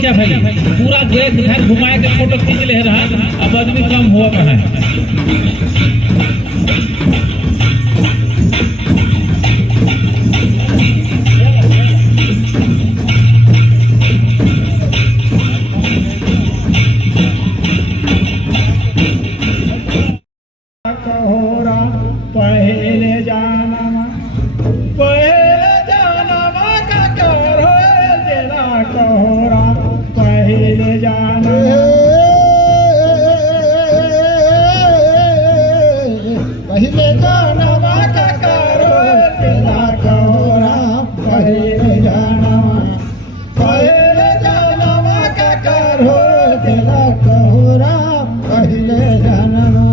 क्या भाई पूरा देश इधर घुमाए के फोटो खींच ले रहा अब आदमी कम हुआ कहाँ है। पहले जानवा का करो तेरा कहोरा पहले जानवा पहले जानवा का करो तेरा कहोरा पहले जानवा का करो तेरा कहोरा पहले जानवा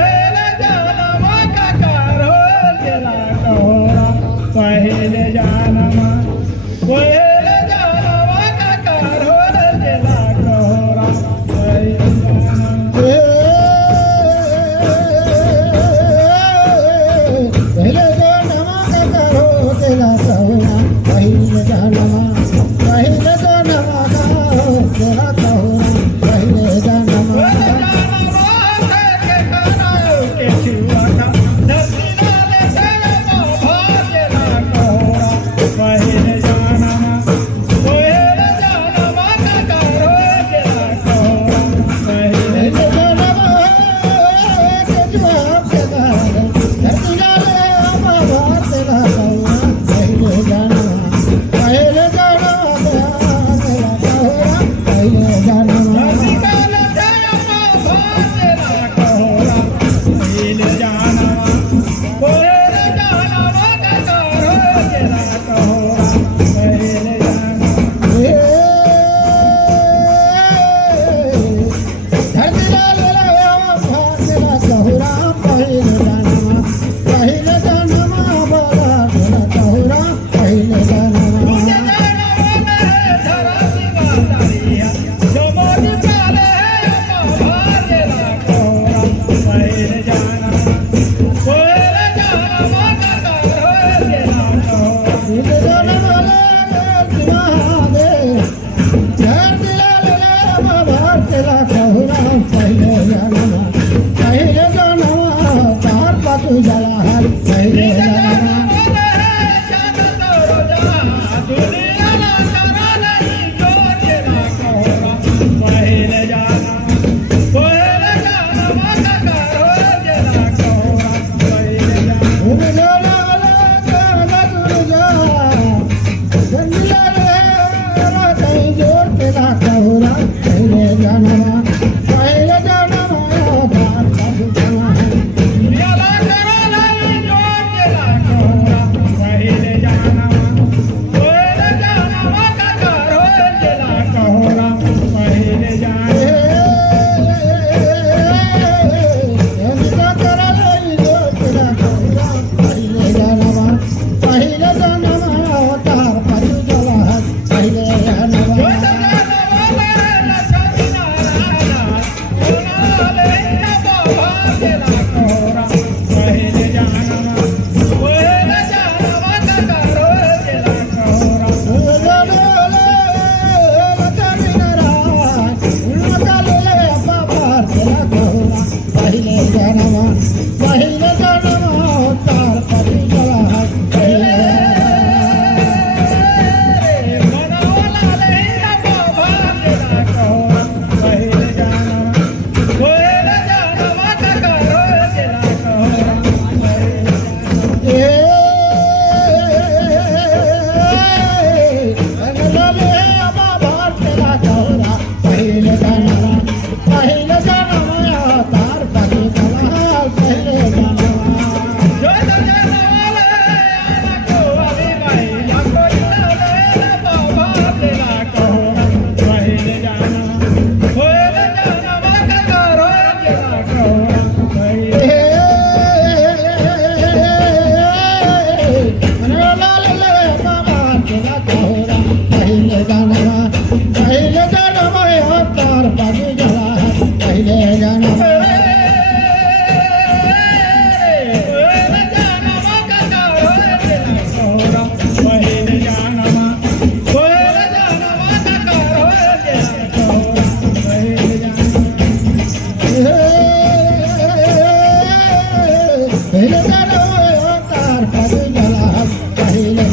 पहले जानवा का करो तेरा कहोरा पहले जानवा का करो तेरा कहोरा पहले जानवा पहले जानवा का तेरा कहोरा पहले जानवा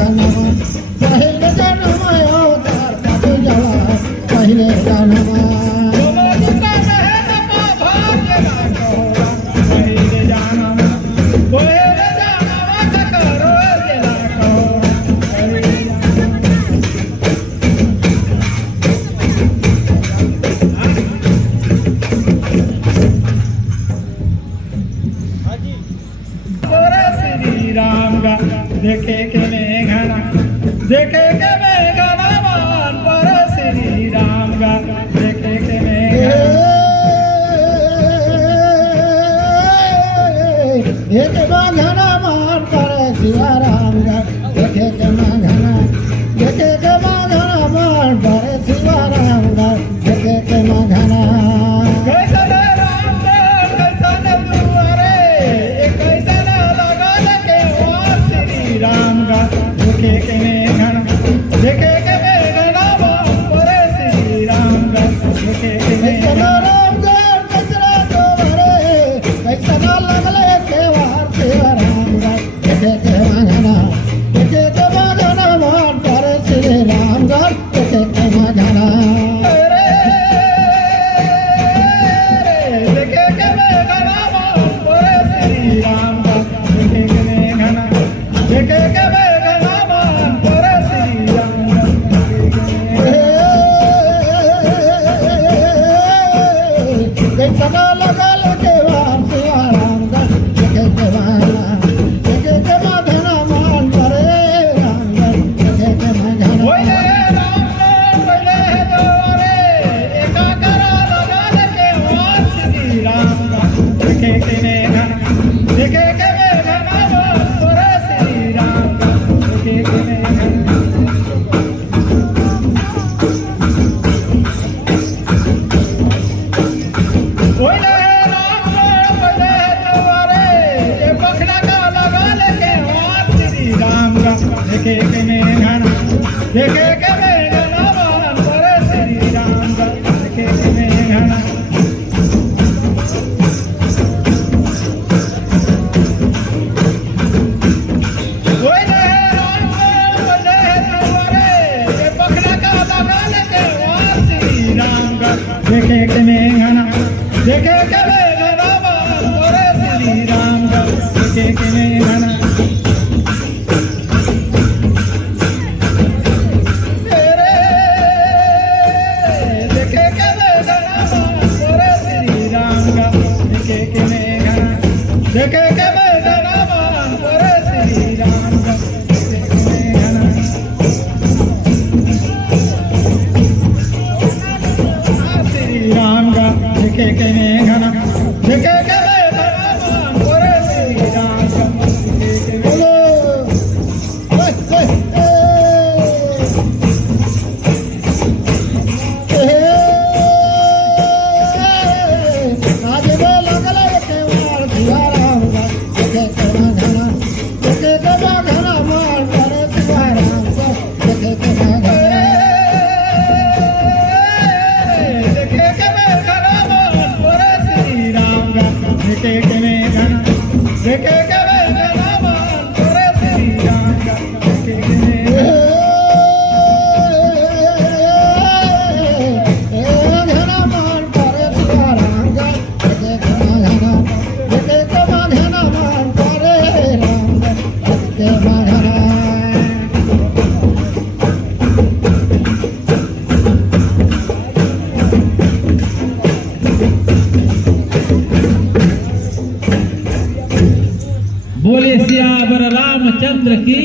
जन्म पहिले जन्म अवतार काटू जवार पहिले जन्म देखे के मैं घना देखे के मैं घना मान पर श्री राम गा देखे के मैं एक घना मान पर शिवा राम गा देखे के घना देखे के घना मान पर शिवा राम गा देखे के घना कैसा राम कैसा दुआरे कैसा लगा के श्री राम गा देखे के मैं घना देखे के मैं घना पर श्री राम गा देखे के मैं राम गा कचरा तो भरे कैसा लगले के वार शिवा राम गा देखे के घना देखे के घना मान पर श्री राम गा देखे के घना देखे के मैं घना पर श्री राम गा देखे के मैं घना देखे के मैं घना पर श्री राम गा कैसा लगल के वार शिवा राम गा देखे के घना देखे के घना मान पर राम गा देखे के घना ओए राम बोले दोरे एका करा लगा के श्री राम गा देखे के मैं घना देखे के मैं घना पर श्री राम गा देखे के मैं घना ओए राम बोले दोरे ए पखड़ा का लगा के श्री राम गा देखे के मैं घना देखे के मैं घना पर श्री राम गा देखे के मैं घना ओए राम बोले दोरे ए पखड़ा का लगा के श्री राम गा देखे के मैं घना देखे के मैं घना पर श्री राम गा देखे के मैं घना देखे के मैं घना पर श्री राम गा देखे के मैं घना देखे के मैं घना पर श्री राम गा देखे के मैं घना श्री राम गा देखे के मैं घना देखे के मैं घना पर श्री राम गा देखे के मैं बोलो आज में लगल के वार शिवा राम गा देखे के घना देखे के घना मान पर शिवा राम गा देखे के घना देखे के मैं घना पर श्री राम गा देखे के मैं घना देखे के मैं घना पर श्री राम गा देखे के मैं घना मान पर शिवा राम गा देखे के घना देखे के घना मान पर राम गा देखे के घना बोले सियावर रामचंद्र की